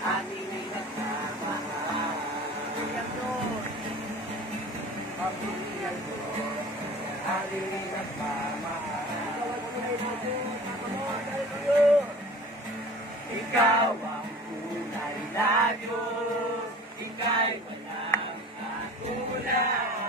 ating ay nagmamahal. Papurihan ko, ating ay nagmamahal. Ikaw ang tunay na Diyos, ika'y walang katulad.